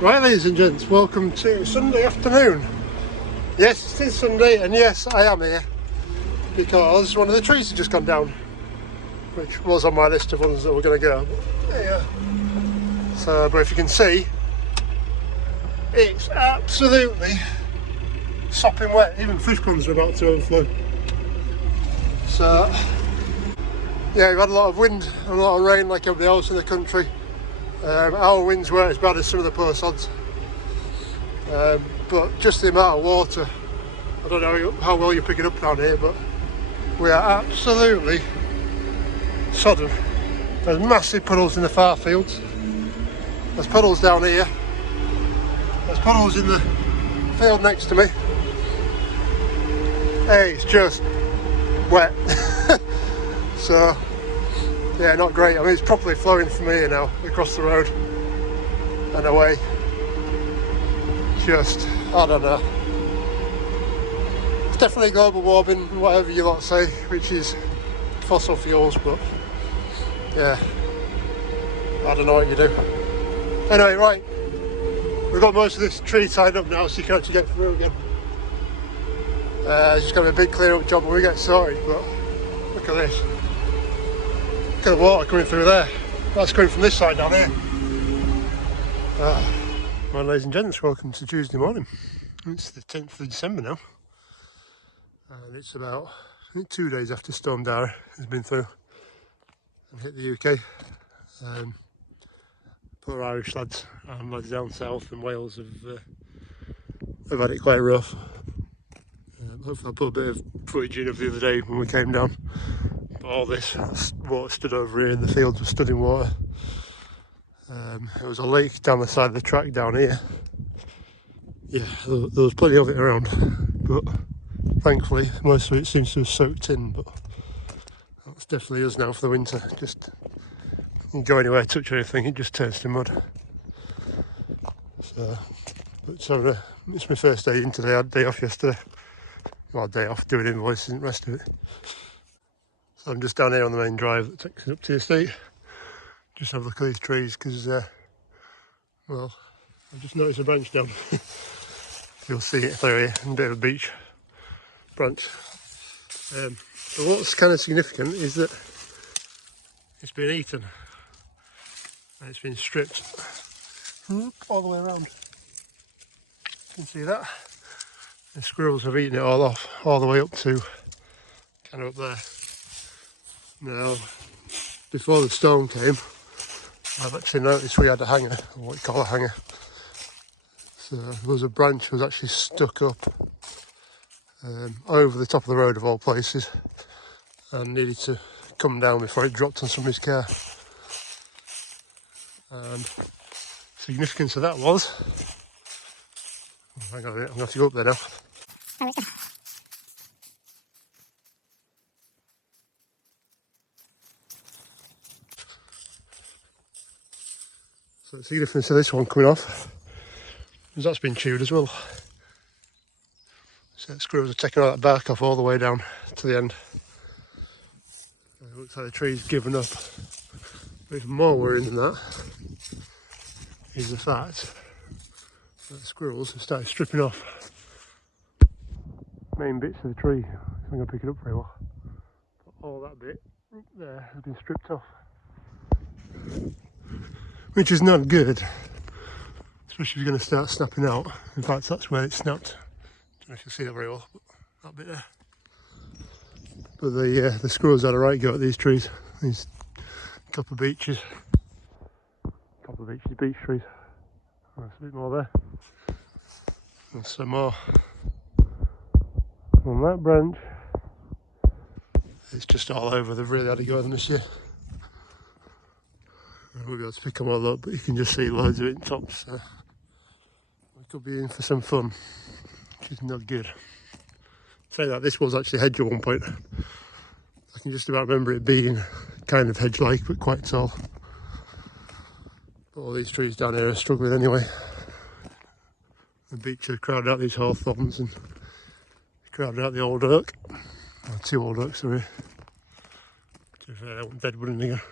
Right, ladies and gents, welcome to Sunday afternoon. Yes, it is Sunday, and yes, I am here because one of the trees has just gone down, which was on my list of ones that were going to go. Yeah. So, but if you can see, it's absolutely sopping wet. Even fish ponds are about to overflow. So, yeah, we've had a lot of wind and a lot of rain like everybody else in the country. Our winds weren't as bad as some of the post odds, but just the amount of water, I don't know how well you pick it up down here, but we are absolutely sodden. There's massive puddles in the far fields, there's puddles down here, there's puddles in the field next to me. Hey, it's just wet. So yeah, not great. I mean, it's properly flowing from here now, across the road and away. Just, I don't know. It's definitely global warming, whatever you lot say, which is fossil fuels, but yeah, I don't know what you do. Anyway, right, we've got most of this tree tied up now, so you can actually get through again. It's just going to be a big clear up job when we get sorted, but look at this. Look at the water coming through there. That's coming from this side down here. Well, ladies and gents, welcome to Tuesday morning. It's the 10th of December now. And it's about, I think, 2 days after Storm Dara has been through and hit the UK. Poor Irish lads and lads down south and Wales have had it quite rough. Hopefully I'll put a bit of footage in of the other day when we came down. But all this water stood over here in the fields, was stood in water. There was a lake down the side of the track down here. Yeah, there was plenty of it around, but thankfully most of it seems to have soaked in, but that's definitely us now for the winter. Just you go anywhere, touch anything, it just turns to mud. So, but it's my first day in today. I had a day off yesterday. Well, a day off doing invoices and the rest of it. So I'm just down here on the main drive that takes us up to the estate. Just have a look at these trees because, well, I've just noticed a branch down. You'll see it through here, and a bit of a beach branch. But what's kind of significant is that it's been eaten and it's been stripped all the way around. You can see that. The squirrels have eaten it all off, all the way up to kind of up there. Now, before the storm came, I've actually noticed we had a hanger, or what you call a hanger. So there was a branch that was actually stuck up over the top of the road of all places and needed to come down before it dropped on somebody's car. And significance of that was, hang on a minute, I'm going to have to go up there now. So the significance of this one coming off is that's been chewed as well. So the squirrels are taking all that bark off all the way down to the end. It looks like the tree's given up. But even more worrying than that is the fact that the squirrels have started stripping off main bits of the tree. I'm going to pick it up very well. But all that bit there has been stripped off, which is not good, especially if you're going to start snapping out. In fact, that's where it snapped. I don't know if you'll see that very well, but that bit there. But the squirrels had a right go at these trees, these copper beeches, beech trees. Oh, there's a bit more there. And some more on that branch. It's just all over. They've really had a go at them this year. I won't be able to pick them all up, but you can just see loads of it in tops. So we could be in for some fun, which is not good. Say that this was actually hedge at one point. I can just about remember it being kind of hedge-like, but quite tall. But all these trees down here are struggling anyway. The beech have crowded out these hawthorns and crowded out the old oak. Oh, 2 old oaks are here. To be fair, they want dead wood in here.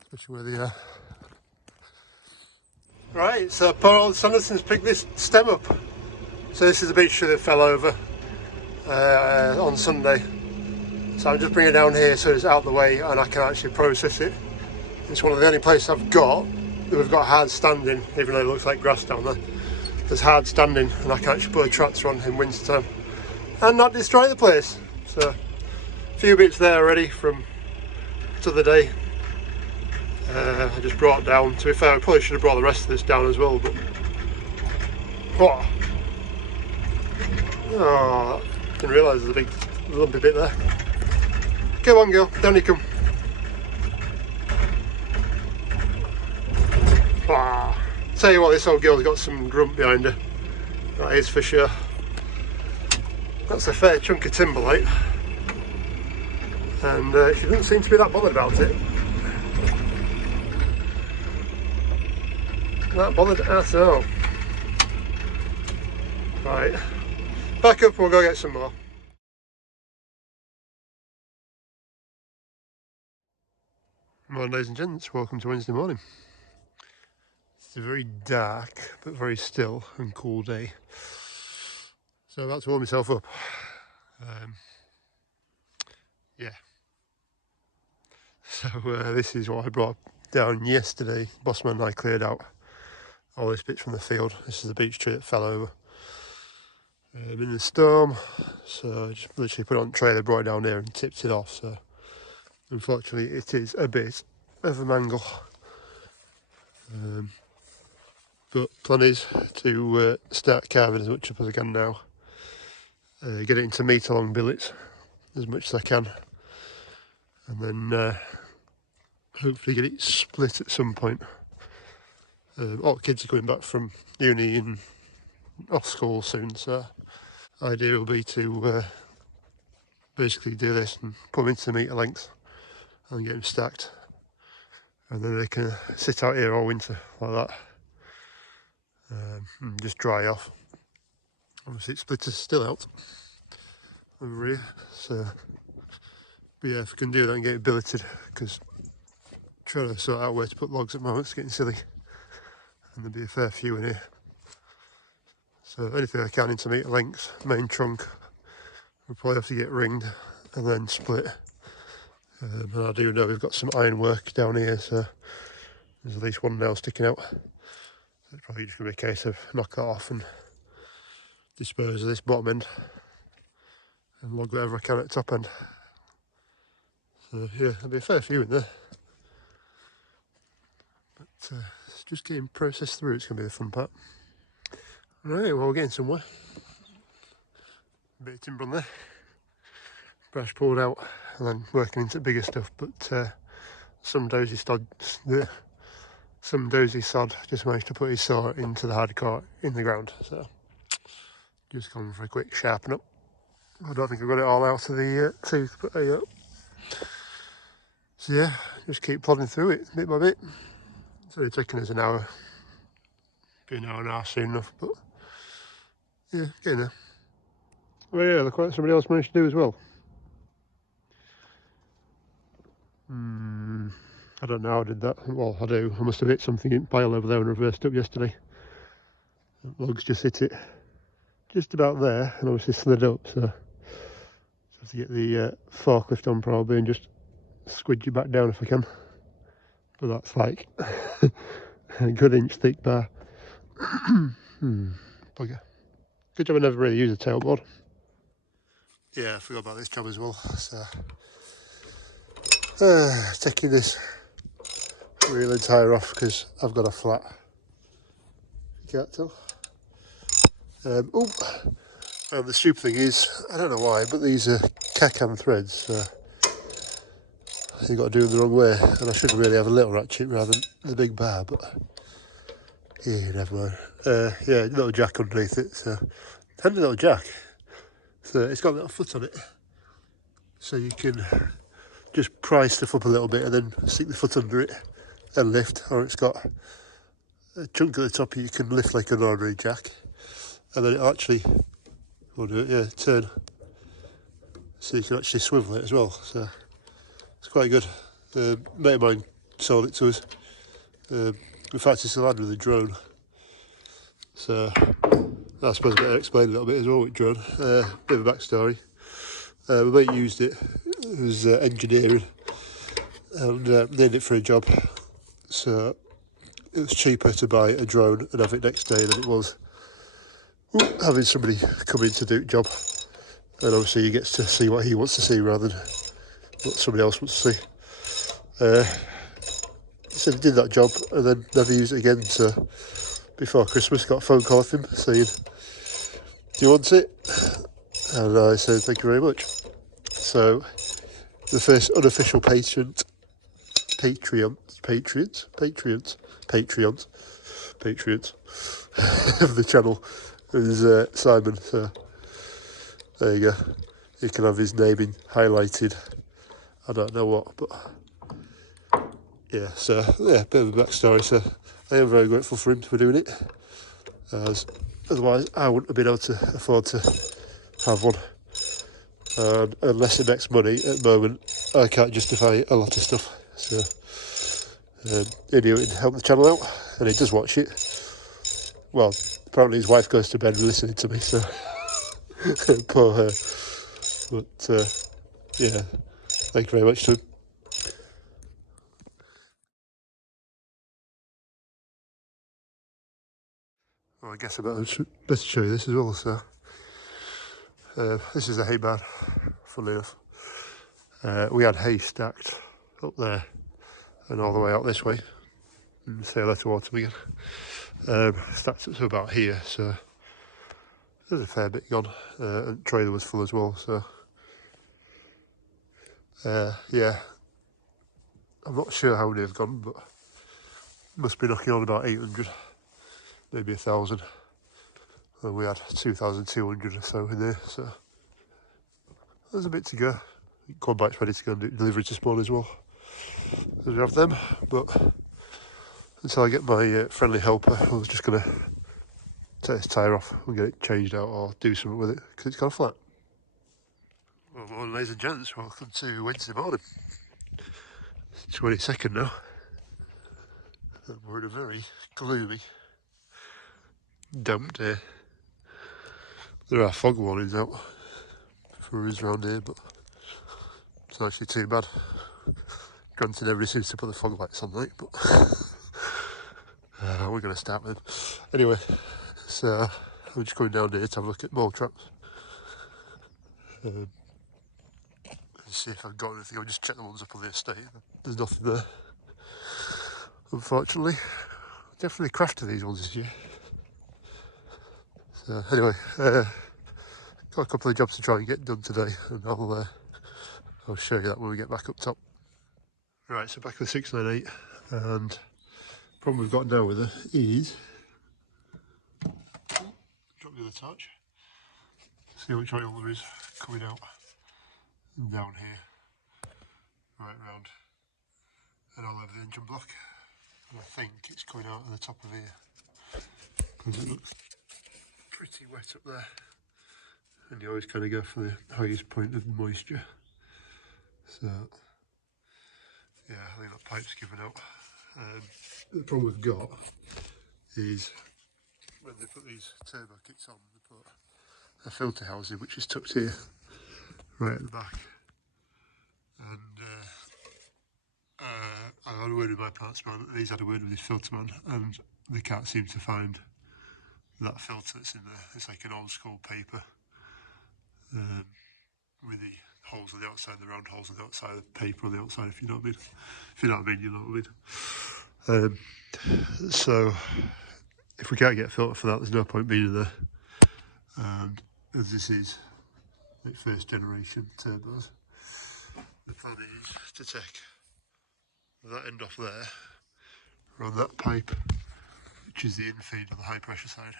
Especially where they are. Right, so Paul Sanderson's picked this stem up. So this is the beech tree that fell over on Sunday. So I'm just bringing it down here so it's out of the way and I can actually process it. It's one of the only places I've got that we've got hard standing, even though it looks like grass down there. There's hard standing and I can actually put a tractor on in winter time and not destroy the place. So a few bits there already from the other day. I just brought down. To be fair, I probably should have brought the rest of this down as well, but oh, didn't realise there's a big lumpy bit there. Come on, girl, down you come. Tell you what, this old girl's got some grunt behind her. That is for sure. That's a fair chunk of timber, like, and she doesn't seem to be that bothered about it. Not bothered at all. Right, back up, we'll go get some more. Morning, ladies and gents, welcome to Wednesday morning. It's a very dark but very still and cool day. So I'm about to warm myself up. Yeah. So this is what I brought down yesterday. Bossman and I cleared out all this bit from the field. This is the beech tree that fell over in the storm. So I just literally put it on the trailer, brought it down here and tipped it off. So unfortunately it is a bit of a mangle. But plan is to start carving as much up as I can now. Get it into metre long billets as much as I can. And then hopefully get it split at some point. All the kids are coming back from uni and off school soon, so the idea will be to basically do this and put them into metre length and get them stacked. And then they can sit out here all winter like that. And just dry off. Obviously its splitters still out over here, so but yeah, if we can do that and get it billeted, because trying to sort out where to put logs at the moment is getting silly, and there'll be a fair few in here. So anything I can into metre length, main trunk, we'll probably have to get ringed and then split. And I do know we've got some ironwork down here, so there's at least one nail sticking out. It's probably just going to be a case of knock that off and dispose of this bottom end and log whatever I can at the top end. So yeah, there'll be a fair few in there. But it's just getting processed through, it's going to be the fun part. Right, well, we're getting somewhere. A bit of timber on there. Brush pulled out and then working into bigger stuff, but some dozy sod just managed to put his saw into the hardcore in the ground, so just gone for a quick sharpen up. I don't think I've got it all out of the tooth, but there you go. So yeah, just keep plodding through it bit by bit. It's only taking us an hour. Be an hour and a half soon enough, but yeah, getting there. Oh yeah, look what somebody else managed to do as well. I don't know how I did that. Well, I do. I must have hit something in pile over there and reversed up yesterday. The logs just hit it just about there and obviously slid up, so I have to get the forklift on probably and just squidge it back down if I can. But that's like a good inch thick bar. Bugger. Good job I never really used a tailboard. Yeah, I forgot about this job as well. So taking this reel and tyre off because I've got a flat. You can't tell. And the stupid thing is, I don't know why, but these are Kakan threads, so you've got to do them the wrong way. And I should really have a little ratchet rather than the big bar, but yeah, never mind. Yeah, little jack underneath it, so handy little jack. So it's got a little foot on it, so you can just pry stuff up a little bit and then stick the foot under it and lift, or it's got a chunk at the top you can lift like an ordinary jack, and then it'll actually, we'll do it, yeah, turn, so you can actually swivel it as well, so it's quite good. A mate of mine sold it to us. In fact, it's a lad with a drone. So I suppose I better explain a little bit as well with drone. Bit of a backstory. My mate used it. It was engineering and needed it for a job. So it was cheaper to buy a drone and have it next day than it was having somebody come in to do the job. And obviously he gets to see what he wants to see rather than what somebody else wants to see. So he did that job and then never used it again. So before Christmas, got a phone call off him saying, "Do you want it?" And I said, "Thank you very much." So the first unofficial Patreons of the channel is Simon. So there you go. He can have his naming highlighted. I don't know what, but yeah. So yeah, bit of a backstory. So I am very grateful for him for doing it. As otherwise, I wouldn't have been able to afford to have one. And unless it makes money at the moment, I can't justify a lot of stuff. So he knew it'd help the channel out, and he does watch it. Well, apparently his wife goes to bed listening to me, so poor her. But yeah, thank you very much to him. Well, I guess I better show you this as well. So this is the hay barn, funnily enough. We had hay stacked up there and all the way out this way. And say hello to autumn again. Stacked up to about here, so there's a fair bit gone. And the trailer was full as well, so yeah. I'm not sure how many have gone, but must be knocking on about 800, maybe 1,000. And we had 2,200 or so in there, so there's a bit to go. Corn bike's ready to go and do deliveries this morning as well, as we have them. But until I get my friendly helper, I was just going to take this tyre off and get it changed out or do something with it because it's kind of flat. Well, morning, ladies and gents, welcome to Wednesday morning. It's 22nd now. And we're in a very gloomy, damp day. There are fog warnings out for us around here, but it's not actually too bad. Granted, everybody seems to put the fog lights on, right? But we're going to start with them. Anyway, so I'm just going down here to have a look at mole traps. And see if I've got anything. I'll just check the ones up on the estate. There's nothing there, unfortunately. Definitely crafted these ones this year. So anyway, got a couple of jobs to try and get done today, and I'll show you that when we get back up top. Right, so back with 698, and the problem we've got now with her is, drop the other torch, see which oil there is coming out and down here, right round, and all over the engine block. And I think it's coming out at the top of here, because it looks pretty wet up there, and you always kind of go for the highest point of moisture. So yeah, I think that pipe's given out. The problem we've got is when they put these turbo kits on, they put a filter housing which is tucked here, right at the back. And I had a word with my parts man, and he's had a word with his filter man, and they can't seem to find that filter that's in there. It's like an old school paper with the holes on the outside, the round holes on the outside, the paper on the outside, if you know what I mean. If you know what I mean, you know what I mean. So if we can't get a filter for that, there's no point being in there. And as this is like first generation turbos, the plan is to take that end off there, run that pipe, which is the infeed on the high pressure side,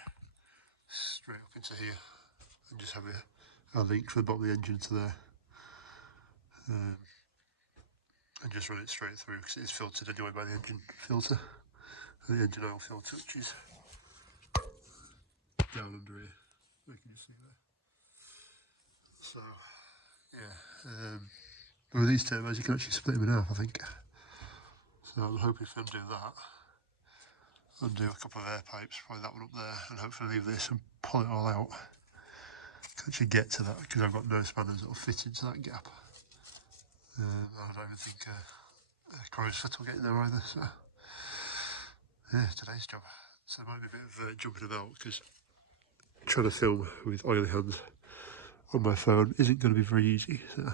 straight up into here, and just have a link from the bottom of the engine to there, and just run it straight through because it is filtered anyway by the engine filter, and the engine oil filter, which is down under here. You can just see there. So yeah, with these turbos you can actually split them in half, I think. So I'm hoping if I'm doing that, undo a couple of air pipes, probably that one up there, and hopefully leave this and pull it all out. Can't actually get to that because I've got no spanners that will fit into that gap. I don't even think a crow's foot will get in there either, so yeah, today's job. So there might be a bit of jumping about because trying to film with oily hands on my phone isn't going to be very easy, so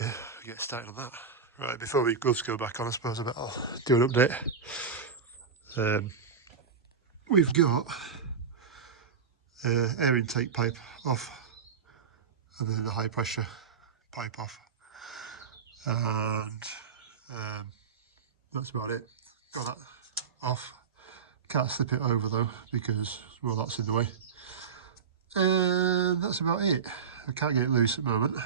yeah, get started on that. Right, before we gloves go back on, I suppose I'll do an update. We've got air intake pipe off and then the high pressure pipe off, and that's about it. Got that off. Can't slip it over though because, well, that's in the way. And that's about it. I can't get it loose at the moment.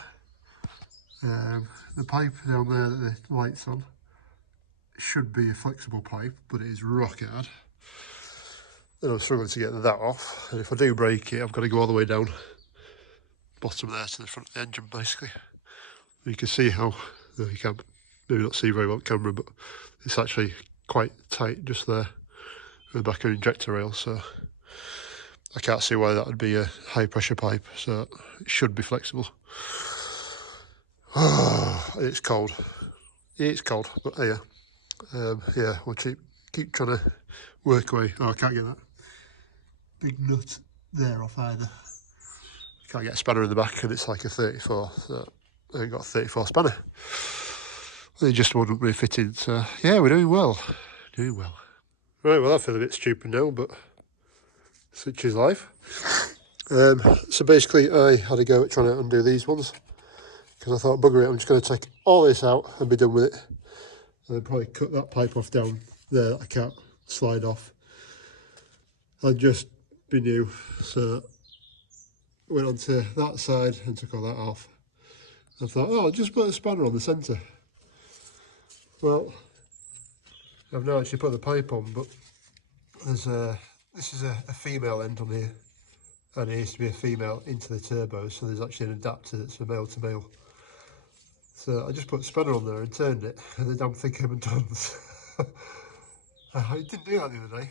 The pipe down there that the light's on should be a flexible pipe, but it is rock hard. And I'm struggling to get that off. And if I do break it, I've got to go all the way down, bottom there to the front of the engine, basically. You can see how, well, you can maybe not see very well on camera, but it's actually quite tight just there at the back of the injector rail, so I can't see why that would be a high pressure pipe, so it should be flexible. It's cold. It's cold, but yeah. Yeah, we'll keep trying to work away. Oh, I can't get that big nut there off either. Can't get a spanner in the back, and it's like a 34, so I ain't got a 34 spanner. They just wouldn't really fit in, so yeah, we're doing well. Doing well. Right, well, I feel a bit stupid now, but such is life. So basically, I had a go at trying to undo these ones, because I thought, bugger it, I'm just going to take all this out and be done with it. And then probably cut that pipe off down there that I can't slide off. I'd just be new, so went onto that side and took all that off. I thought, oh, I'll just put a spanner on the centre. Well, I've now actually put the pipe on, but there's this is a female end on here, and it needs to be a female into the turbo, so there's actually an adapter that's a male to male. So I just put a spanner on there and turned it, and the damn thing came undone. I didn't do that the other day.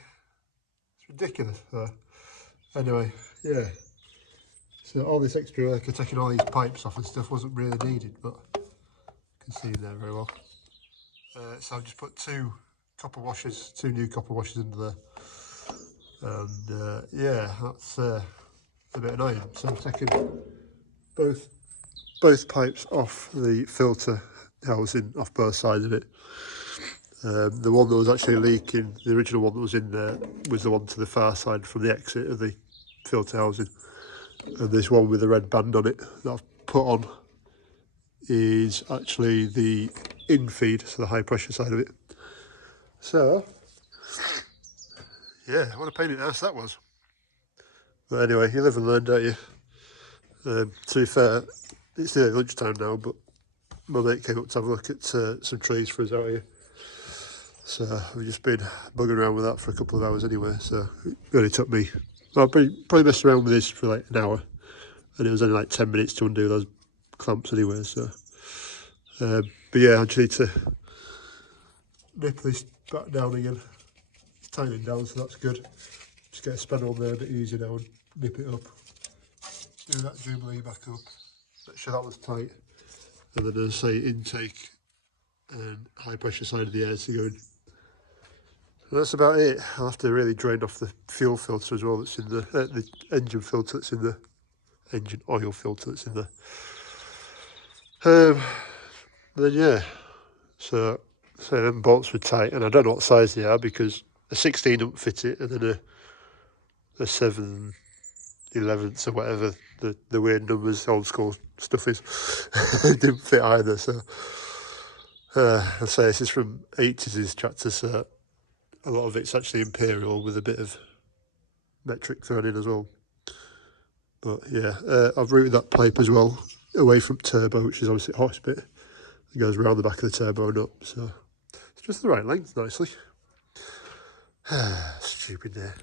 It's ridiculous. Anyway, yeah. So all this extra work of taking all these pipes off and stuff wasn't really needed, but you can see in there very well. So I've just put two new copper washers into there. And yeah, that's a bit annoying. So I'm taking both pipes off the filter housing off both sides of it. The one that was actually leaking, the original one that was in there, was the one to the far side from the exit of the filter housing. And this one with the red band on it that I've put on is actually the in-feed, so the high pressure side of it. So, yeah, what a pain in the ass that was. But anyway, you live and learn, don't you? To be fair, it's nearly lunchtime now, but my mate came up to have a look at some trees for us out here. So we've just been bugging around with that for a couple of hours anyway, so it really took me, well, probably messed around with this for like an hour, and it was only like 10 minutes to undo those clamps anyway, so. But yeah, I just need to nip this back down again. It's tightening down, so that's good. Just get a spanner on there a bit easier now and nip it up. Do that jubilee back up. Make sure that was tight. And then as I say, intake and high pressure side of the air to go in. And that's about it. I'll have to really drain off the fuel filter as well that's in the engine filter that's in the engine oil filter that's in there. Then yeah, so them bolts were tight, and I don't know what size they are because a 16 don't fit it, and then a 7/11 or whatever the weird numbers, old school stuff is, didn't fit either. So I say this is from 80s, this tractor, so a lot of it's actually imperial with a bit of metric thrown in as well. But yeah, I've routed that pipe as well away from turbo, which is obviously the hottest bit. It goes around the back of the turbo and up, so it's just the right length nicely. Stupid there.